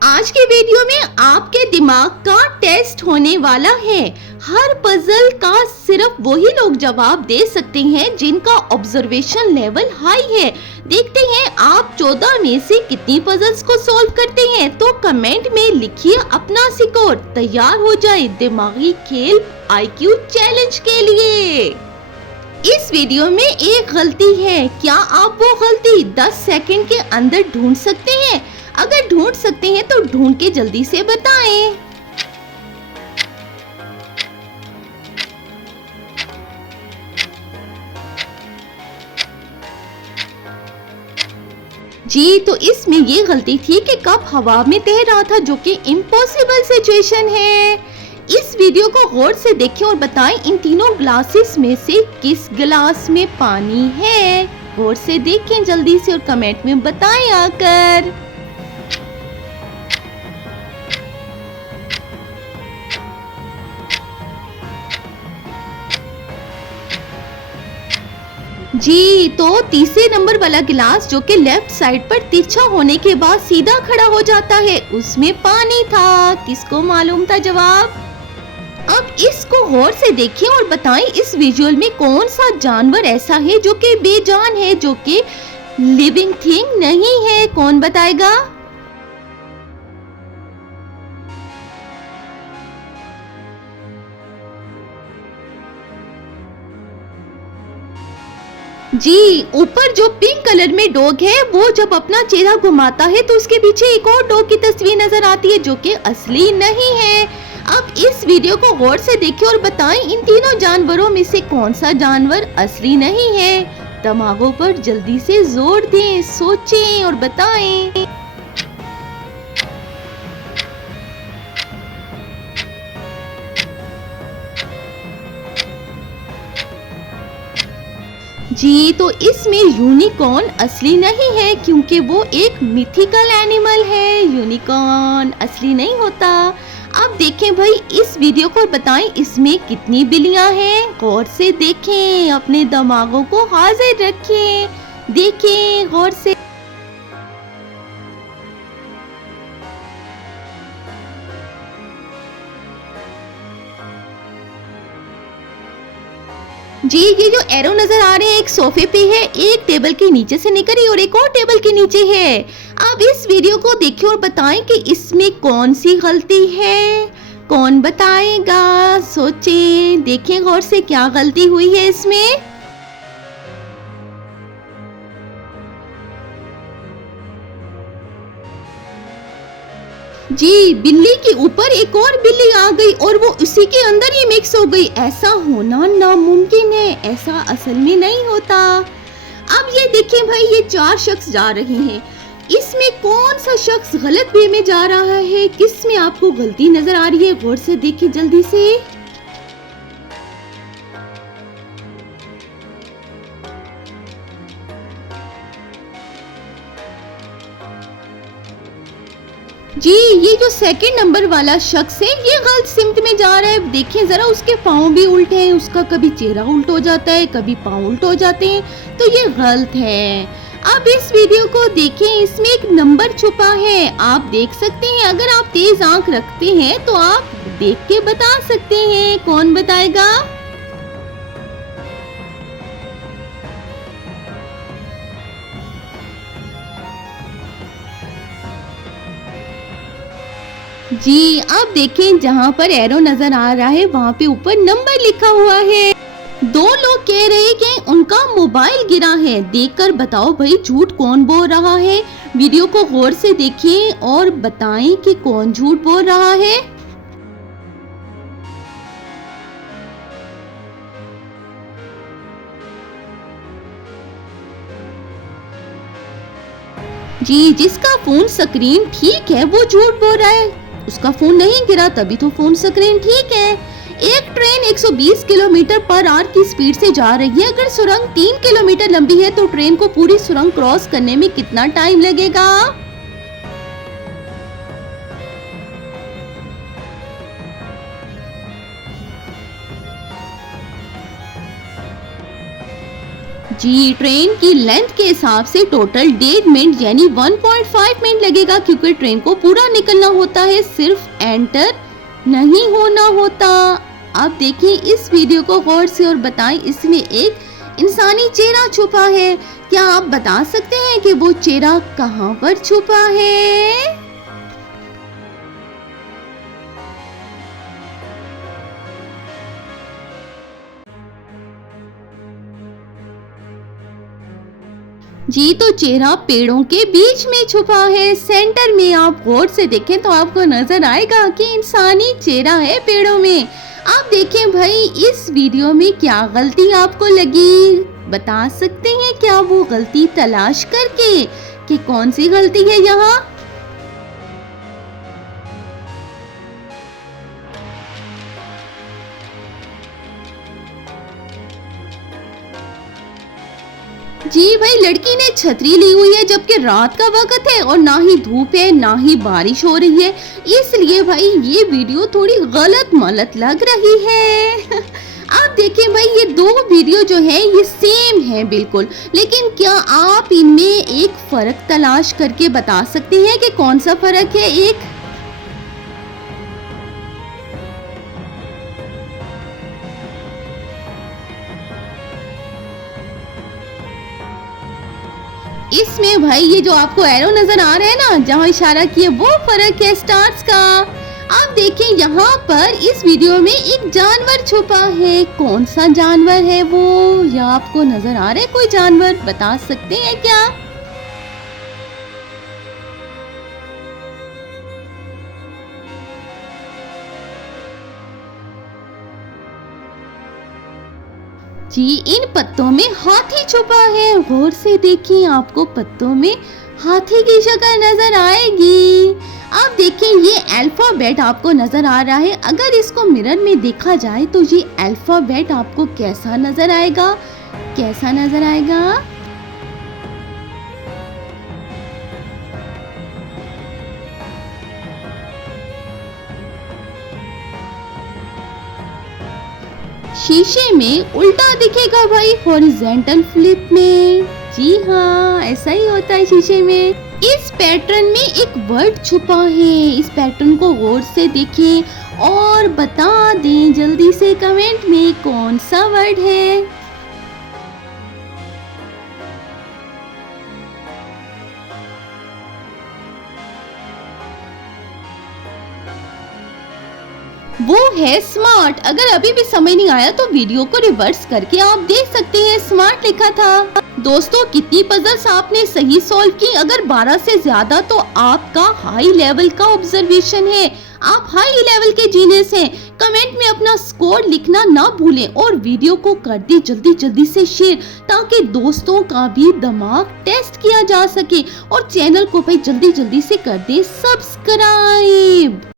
आज के वीडियो में आपके दिमाग का टेस्ट होने वाला है। हर पजल का सिर्फ वही लोग जवाब दे सकते हैं जिनका ऑब्जर्वेशन लेवल हाई है। देखते हैं आप 14 में से कितनी पजल्स को सॉल्व करते हैं। तो कमेंट में लिखिए अपना स्कोर। तैयार हो जाए दिमागी खेल IQ चैलेंज के लिए। इस वीडियो में एक गलती है, क्या आप वो गलती 10 सेकंड के अंदर ढूंढ सकते हैं? अगर ढूंढ सकते हैं तो ढूंढ के जल्दी से बताएं। जी, तो इसमें ये गलती थी कि कप हवा में तैर रहा था, जो कि इम्पॉसिबल सिचुएशन है। इस वीडियो को गौर से देखें और बताएं इन तीनों ग्लासेस में से किस गिलास में पानी है। गौर से देखें जल्दी से और कमेंट में बताएं आकर। जी, तो तीसरे नंबर वाला गिलास जो कि लेफ्ट साइड पर तिरछा होने के बाद सीधा खड़ा हो जाता है, उसमें पानी था। किसको मालूम था जवाब? अब इसको गौर से देखें और बताएं इस विजुअल में कौन सा जानवर ऐसा है जो कि बेजान है, जो कि लिविंग थिंग नहीं है। कौन बताएगा? जी, ऊपर जो पिंक कलर में डॉग है वो जब अपना चेहरा घुमाता है तो उसके पीछे एक और डॉग की तस्वीर नजर आती है जो कि असली नहीं है। अब इस वीडियो को गौर से देखें और बताएं इन तीनों जानवरों में से कौन सा जानवर असली नहीं है। दिमागों पर जल्दी से जोर दें, सोचें और बताएं। जी, तो इसमें यूनिकॉर्न असली नहीं है क्योंकि वो एक मिथिकल एनिमल है। यूनिकॉर्न असली नहीं होता। अब देखें भाई इस वीडियो को बताएं इसमें कितनी बिल्लियां हैं। गौर से देखें, अपने दिमागों को हाजिर रखें, देखें गौर से। जी, ये जो एरो नजर आ रहे हैं एक सोफे पे है, एक टेबल के नीचे से निकल रही और एक और टेबल के नीचे है। अब इस वीडियो को देखें और बताएं कि इसमें कौन सी गलती है। कौन बताएगा? सोचें, देखें गौर से क्या गलती हुई है इसमें। जी, बिल्ली के ऊपर एक और बिल्ली आ गई और वो उसी के अंदर ही मिक्स हो गई। ऐसा होना नामुमकिन है, ऐसा असल में नहीं होता। अब ये देखें भाई, ये 4 शख्स जा रहे हैं। इसमें कौन सा शख्स गलत वे में जा रहा है? किस में आपको गलती नजर आ रही है? गौर से देखिए जल्दी से। जी, ये जो सेकंड नंबर वाला शख्स है ये गलत सिमत में जा रहा है। देखिए जरा, उसके पाँव भी उल्टे हैं, उसका कभी चेहरा उल्टा हो जाता है, कभी पाँव उल्टे हो जाते हैं, तो ये गलत है। अब इस वीडियो को देखें, इसमें एक नंबर छुपा है, आप देख सकते हैं। अगर आप तेज आंख रखते हैं तो आप देख के बता सकते हैं। कौन बताएगा? जी, अब देखें जहाँ पर एरो नजर आ रहा है वहाँ पे ऊपर नंबर लिखा हुआ है। 2 लोग कह रहे हैं कि उनका मोबाइल गिरा है। देखकर बताओ भाई झूठ कौन बोल रहा है। वीडियो को गौर से देखें और बताएं कि कौन झूठ बोल रहा है। जी, जिसका फोन स्क्रीन ठीक है वो झूठ बोल रहा है। उसका फोन नहीं गिरा तभी तो फोन स्क्रीन ठीक है। एक ट्रेन 120 किलोमीटर पर आवर की स्पीड से जा रही है। अगर सुरंग 3 किलोमीटर लंबी है तो ट्रेन को पूरी सुरंग क्रॉस करने में कितना टाइम लगेगा? जी, ट्रेन की लेंथ के हिसाब से टोटल 1.5 मिनट यानी 1.5 मिनट लगेगा, क्योंकि ट्रेन को पूरा निकलना होता है, सिर्फ एंटर नहीं होना होता। अब देखिए इस वीडियो को गौर से और बताएं, इसमें एक इंसानी चेहरा छुपा है। क्या आप बता सकते हैं कि वो चेहरा कहाँ पर छुपा है? जी, तो चेहरा पेड़ों के बीच में छुपा है, सेंटर में। आप गौर से देखें तो आपको नजर आएगा कि इंसानी चेहरा है पेड़ों में। आप देखें भाई इस वीडियो में क्या गलती आपको लगी, बता सकते हैं क्या वो गलती तलाश करके कि कौन सी गलती है यहाँ? जी भाई, लड़की ने छतरी ली हुई है जबकि रात का वक्त है और ना ही धूप है ना ही बारिश हो रही है, इसलिए भाई ये वीडियो थोड़ी गलत मलत लग रही है। आप देखिए भाई ये दो वीडियो जो है ये सेम है बिल्कुल, लेकिन क्या आप इनमें एक फर्क तलाश करके बता सकते हैं कि कौन सा फर्क है? एक इसमें भाई ये जो आपको एरो नजर आ रहा है ना, जहाँ इशारा किए, वो फर्क है स्टार्स का। आप देखें यहाँ पर इस वीडियो में एक जानवर छुपा है, कौन सा जानवर है वो? या आपको नजर आ रहा है कोई जानवर, बता सकते हैं क्या? जी, इन पत्तों में हाथी छुपा है, गौर से देखिए आपको पत्तों में हाथी की शक्ल नजर आएगी। आप देखें ये अल्फाबेट आपको नजर आ रहा है, अगर इसको मिरर में देखा जाए तो ये अल्फाबेट आपको कैसा नजर आएगा? कैसा नजर आएगा? शीशे में उल्टा दिखेगा भाई, हॉरिजॉन्टल फ्लिप में। जी हाँ, ऐसा ही होता है शीशे में। इस पैटर्न में एक वर्ड छुपा है, इस पैटर्न को गौर से देखें और बता दें जल्दी से कमेंट में कौन सा वर्ड है। वो है स्मार्ट। अगर अभी भी समझ नहीं आया तो वीडियो को रिवर्स करके आप देख सकते हैं, स्मार्ट लिखा था। दोस्तों कितनी पजल्स आपने सही सॉल्व की? अगर 12 से ज्यादा तो आपका हाई लेवल का ऑब्जर्वेशन है, आप हाई लेवल के जीनियस हैं। कमेंट में अपना स्कोर लिखना ना भूलें और वीडियो को कर दे जल्दी जल्दी से शेयर, ताकि दोस्तों का भी दिमाग टेस्ट किया जा सके। और चैनल को भाई जल्दी जल्दी से कर दे सब्सक्राइब।